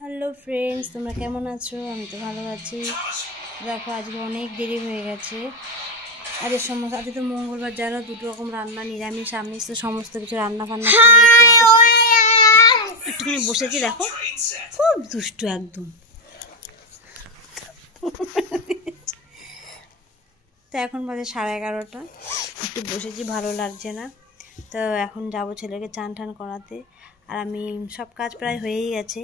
Hello friends, তোমরা কেমন আছো? আমি তো ভালো আছি। দেখো আজকে অনেক দেরি হয়ে গেছে। আজকে আজকে তো মঙ্গলবার, জানো, দুটো রকম রান্না, নিরামিষ আমিষ, তো সমস্ত কিছু রান্না বান্না করে একটুখানি বসেছি। দেখো খুব দুষ্টু একদম। তো এখন বাজে 11:30। একটু বসেছি, ভালো লাগছে না। তো এখন যাব ছেলেকে চান টান করাতে। আর আমি সব কাজ প্রায় হয়েই গেছে,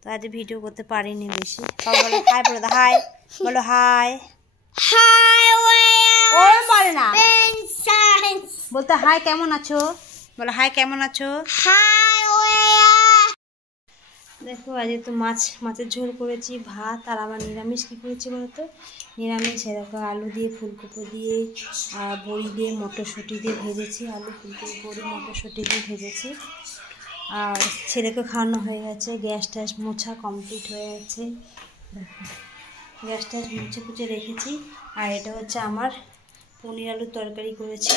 তো আজ ভিডিও করতে পারিনি বেশি। বলো হাই, বলো দা হাই, বলো হাই। ওর বলে না, বলতে হাই কেমন আছো, বলো হাই কেমন আছো। দেখো আজকে তো মাছের ঝোল করেছি, ভাত। আর আমার নিরামিষ কী করেছি বলো তো? নিরামিষ দেখো আলু দিয়ে, ফুলকপি দিয়ে, বড়ি দিয়ে, মটরশুঁটি দিয়ে ভেজেছি। আলু, ফুলকপি, বড়ি, মটরশুঁটি দিয়ে ভেজেছি। আর ছেলেকে খাওয়ানো হয়ে গেছে। গ্যাস ট্যাস মোছা কমপ্লিট হয়ে গেছে। দেখো গ্যাস ট্যাস মুছে কুচে রেখেছি। আর এটা হচ্ছে আমার পনির আলুর তরকারি করেছি।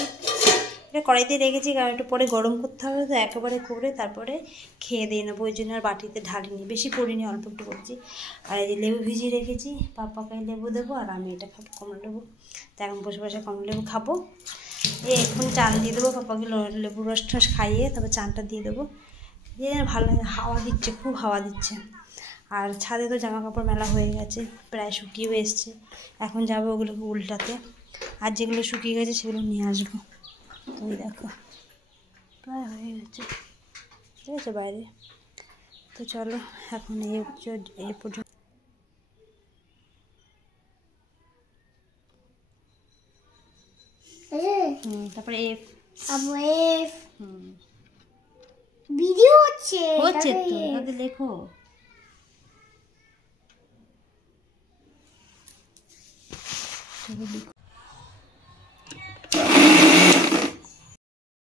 এটা কড়াইতে রেখেছি, কারণ একটু পরে গরম করতে হবে, তো একেবারে করে তারপরে খেয়ে দিয়ে নেবো। ওই জন্য আর বাটিতে ঢালিনি, বেশি করিনি, অল্প একটু করেছি। আর এই যে লেবু ভিজিয়ে রেখেছি, পাপাকে লেবু দেবো আর আমি এটা খাবো, কমলা লেবু। তো এখন বসে বসে কমলা লেবু খাবো। এখন চান দিয়ে দেবো পাপাকে, লেবু রস টস খাইয়ে তারপর চানটা দিয়ে দেবো। দিয়ে ভালো লাগে, হাওয়া দিচ্ছে, খুব হাওয়া দিচ্ছে। আর ছাদে তো জামা কাপড় মেলা হয়ে গেছে, প্রায় শুকিয়েও এসছে। এখন যাবো ওগুলোকে উল্টাতে, আর যেগুলো শুকিয়ে গেছে সেগুলো নিয়ে আসবো। তুমি দেখো প্রায় হয়ে গেছে, ঠিক আছে বাইরে। তো চলো এখন এই পর্যন্ত। তারপরে ভিডিও হচ্ছে তো তাদের লেখো।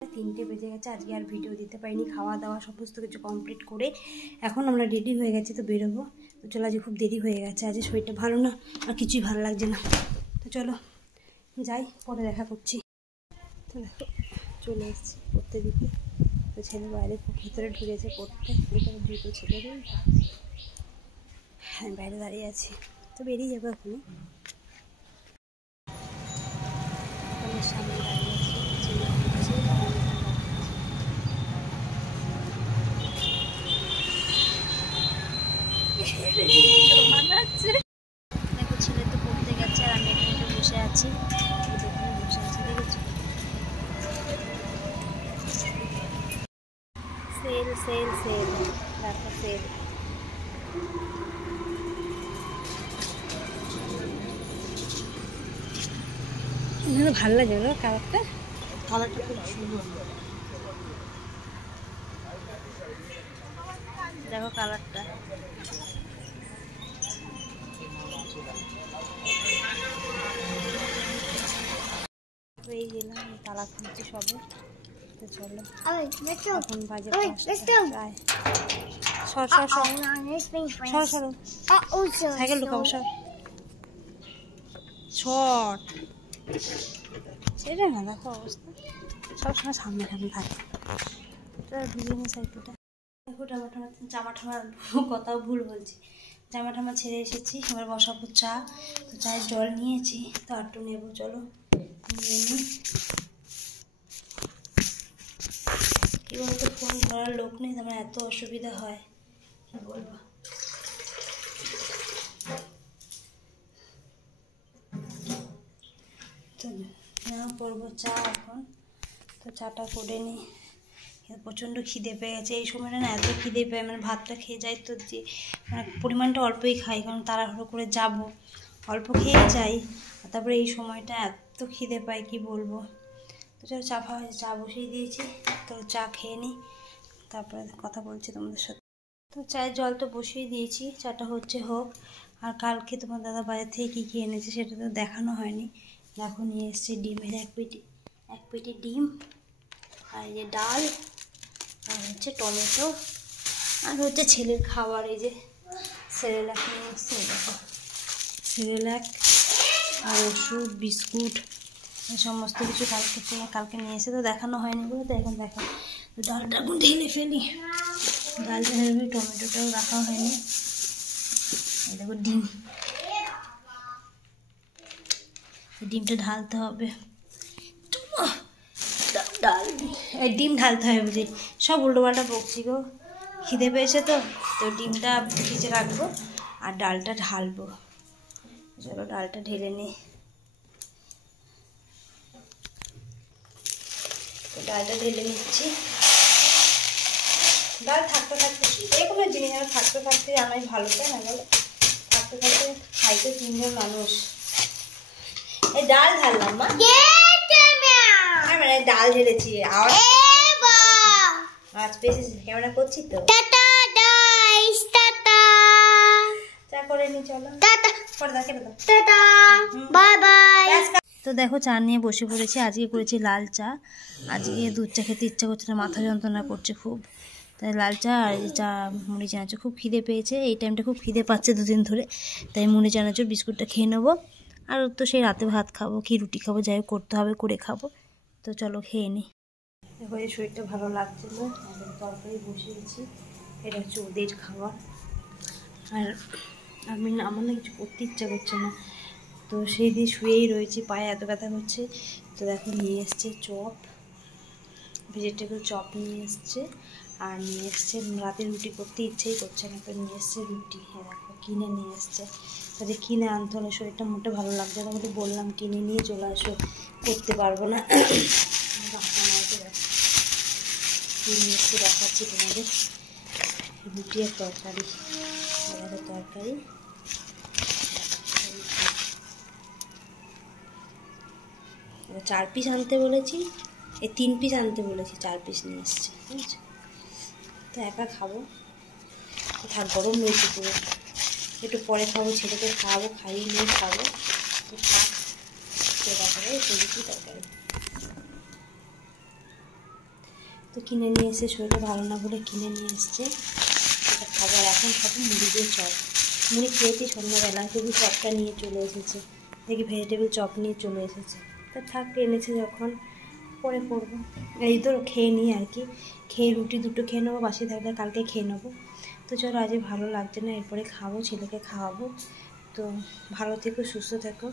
তিনটে বেজে গেছে, আজকে আর ভিডিও দিতে পারিনি। খাওয়া দাওয়া সমস্ত কিছু কমপ্লিট করে এখন আমরা রেডি হয়ে গেছি, তো বেরোবো। তো চলো, আজকে খুব দেরি হয়ে গেছে, আজকে শরীরটা ভালো না, আর কিছুই ভালো লাগছে না। তো চলো যাই, পরে দেখা করছি। তো দেখো চলে এসেছি পড়তে দিতে। তো ছেলে বাইরে ভিতরে ঢুকেছে পড়তে, ভিতরে জুতো ছেলে দিয়ে হ্যাঁ বাইরে দাঁড়িয়ে আছি। তো বেরিয়ে যাবো এখনই। সামনে দাঁড়িয়ে আছি, ছেলে দেখো ছেলে তো পড়তে গেছে, আর আমি এখানে একটু বসে আছি, এখানে বসে আছি, দেখেছো? সেল সেল সেল, দেখো সেল। এখানে ভালো লাগে না কালারটা, কালারটা খুব সুন্দর। দেখো কালারটা, হয়ে গেলাম, তালা খুলছি সবে। তো চলো এখন বাজে 5টা। সর সর সর সর সর, সাইকেল ঢুকাবো, সর সর। সেটা না, দেখো অবস্থা, সবসময় সামনে সামনে থাকে। দুজনের সাইকেলটা দেখো। জামা ঠামার কথাও ভুল বলছি, জামা ঠামা ছেড়ে এসেছি, এবার বসাবো চা। তো চায়ের জল নিয়েছি, তো একটু নেবো, চলো নিয়ে নিই। কি বলতো, ফোন ধরার লোক নেই, আমার এত অসুবিধা হয়, কি বলবো। তো না করবো চা এখন। তো চাটা করে নিই, প্রচণ্ড খিদে পেয়ে গেছে। এই সময়টা না এত খিদে পেয়ে, মানে ভাতটা খেয়ে যাই তো, যে মানে পরিমাণটা অল্পই খাই, কারণ তাড়াহুড়ো করে যাব, অল্প খেয়ে যাই। আর তারপরে এই সময়টা এত খিদে পাই, কি বলবো। তো চলো চা বসিয়ে দিয়েছি, তো চা খেয়ে নিই, তারপরে কথা বলছি তোমাদের সাথে। তো চায়ের জল তো বসিয়ে দিয়েছি, চাটা হচ্ছে হোক। আর কালকে তোমার দাদা বাজার থেকে কী কী এনেছে সেটা তো দেখানো হয়নি। দেখো নিয়ে এসছে ডিমের এক পেটি ডিম, আর এই যে ডাল, আর হচ্ছে টমেটো, আর হচ্ছে ছেলের খাবার, এই যে সেরেলাক নিয়ে এসছে। দেখো সেরেলাক আর ওষুধ, বিস্কুট, সমস্ত কিছু কালকে নিয়ে এসে, তো দেখানো হয়নি বলে তো এখন দেখো। তো ডালটা এখন ঢেলে ফেলি। ডালটা হয়ে টমেটোটাও রাখা হয়নি। এই দেখো ডিম, ডিমটা ঢালতে হবে। ডাল ডিম ঢালতে হবে বুঝি, সব উল্টোপাল্টা বকছি গো। খিদে পেয়েছে তো তো ডিমটা ভিজে রাখবো আর ডালটা ঢালবো। চলো ডালটা ঢেলে নিই। ডালটা ঢেলে নিচ্ছি। ডাল থাকতে থাকতে এরকমের জিনিস যেন থাকতে থাকতে জানাই ভালো, তাই না বলো? থাকতে থাকতে খাইতে 3 জন মানুষ। এই ডাল ঢাললাম মা, মানে ডাল ঢেলেছি। আওয়াজ পেয়েছিস? ক্যামেরা করছি তো। চা করে নি, চলো তো দেখো চা নিয়ে বসে পড়েছি। আজকে করেছি লাল চা। আজকে দুধ চা খেতে ইচ্ছা করছে না, মাথা যন্ত্রণা করছে খুব, তাই লাল চা আর চা মুড়ি চানাচুর। খুব খিদে পেয়েছে, এই টাইমটা খুব খিদে পাচ্ছে দুদিন ধরে, তাই মুড়ি চানাচুর বিস্কুটটা খেয়ে নেবো। আর তো সেই রাতে ভাত খাবো কি রুটি খাবো, যাই হোক করতে হবে, করে খাবো। তো চলো খেয়ে নিই। দেখো এই শরীরটা ভালো লাগছিল, তরকারি বসিয়েছি। এটা হচ্ছে ওদের খাবার। আর আমার না কিছু করতে ইচ্ছা করছে না, তো সেই দিয়ে শুয়েই রয়েছি, পায়ে এত ব্যথা করছে। তো দেখো নিয়ে এসছে চপ, ভেজিটেবল চপ নিয়ে এসছে। আর নিয়ে এসছে রাতে রুটি করতে ইচ্ছেই করছে না, তো নিয়ে এসছে রুটি। হ্যাঁ দেখো কিনে নিয়ে এসছে, তাহলে কিনে আনতে হলে শরীরটা মোটে ভালো লাগছে না, আমাকে বললাম কিনে নিয়ে চলে আসো, করতে পারবো না। কিনে এসে দেখাচ্ছি তোমাদের। রুটি আর তরকারি, তরকারি। 4 পিস আনতে বলেছি, 3 পিস আনতে বলেছি, 4 পিস নিয়ে এসছে, বুঝছো? তো একা খাবো, থাক, গরম রয়েছে পুরো। একটু পরে খাবো, ছেলেকে খাওয়াবো, খাইয়ে নিয়ে খাবো। তো থাক, তারপরে রুটি তরকারি। তো কিনে নিয়ে এসে শরীরটা ভালো না বলে কিনে নিয়ে এসছে, সেটা খাবো। আর এখন খাবো মুড়ি দিয়ে চপ। মুড়ি খেয়েছি সন্ধ্যাবেলা, তবু চপটা নিয়ে চলে এসেছে, দেখি ভেজিটেবল চপ নিয়ে চলে এসেছে। তো থাক, এনেছে যখন পরে করবো। এই তো খেয়ে নিই আর কি, খেয়ে রুটি 2টো খেয়ে নেবো, বাসি থাকলে কালকে খেয়ে নেবো। তো চলো আজ ভালো লাগছে না, এরপরে খাবো, ছেলেকে খাওয়াবো। তো ভালো থেকো, সুস্থ থেকো,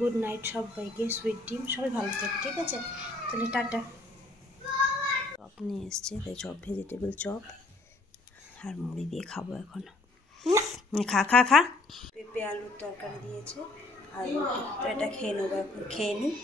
গুড নাইট সবাইকে, সুইট ডিম, সবাই ভালো থেকো, ঠিক আছে? তাহলে টাটা। চপ নিয়ে এসছে, তাই চপ, ভেজিটেবল চপ আর মুড়ি দিয়ে খাবো এখন। খা খা খা। পেঁপে আলুর তরকারি দিয়েছে আর রুটি, তো এটা খেয়ে নেবো এখন, খেয়ে নিই।